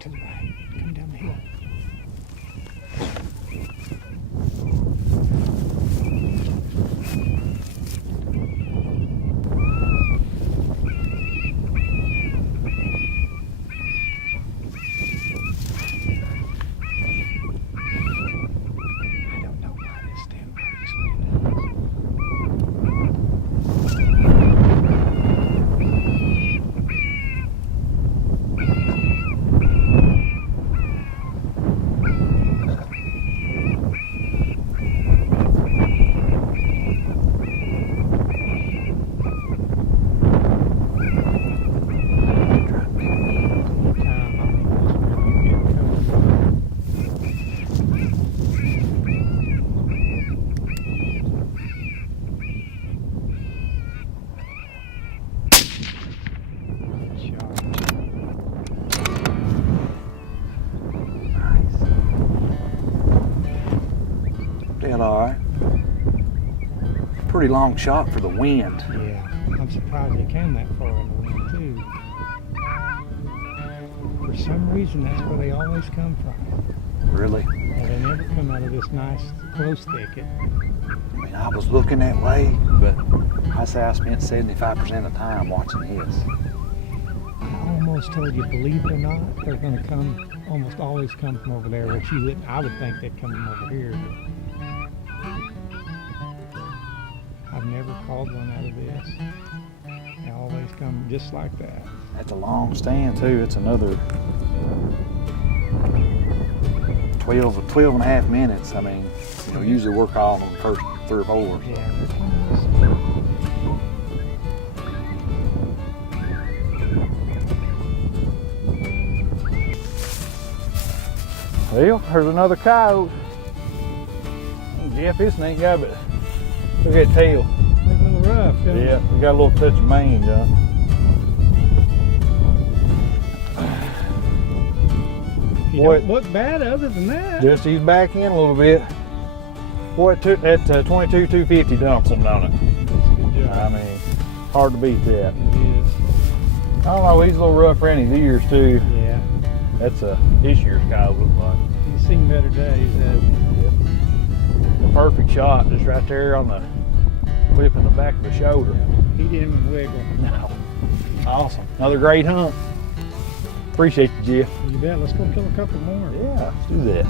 to the right. Come down the hill. I don't know why this stand works when it does. Did all right. Pretty long shot for the wind. Yeah, I'm surprised they came that far in the wind too. For some reason, that's where they always come from. Really? And they never come out of this nice close thicket. I mean, I was looking that way, but I say I spent 75% of the time watching his. I almost told you, believe it or not, they're going to come, almost always come from over there, which you wouldn't. I would think they'd come from over here. I've never called one out of this. They always come just like that. That's a long stand too. It's another 12 and a half minutes. I mean, you know, usually we're calling them the first 3 or 4. Yeah, they're coming. Well, there's another coyote. Jeff, this ain't got but look at that tail. Looks a little rough, doesn't it? Yeah, we got a little touch of mane, John. You Boy, don't look bad other than that. just ease back in a little bit. Boy, it took that 22 250 dumps him on it. That's a good job. I mean, hard to beat that. It is. I don't know, he's a little rough around his ears too. Yeah. That's this year's coyote look like. He's seen better days, hasn't he? Yep. The perfect shot, just right there on the clip in the back of the shoulder. He didn't even wiggle. No. Awesome. Another great hunt. Appreciate you, Jeff. You bet. Let's go kill a couple more. Yeah, let's do this.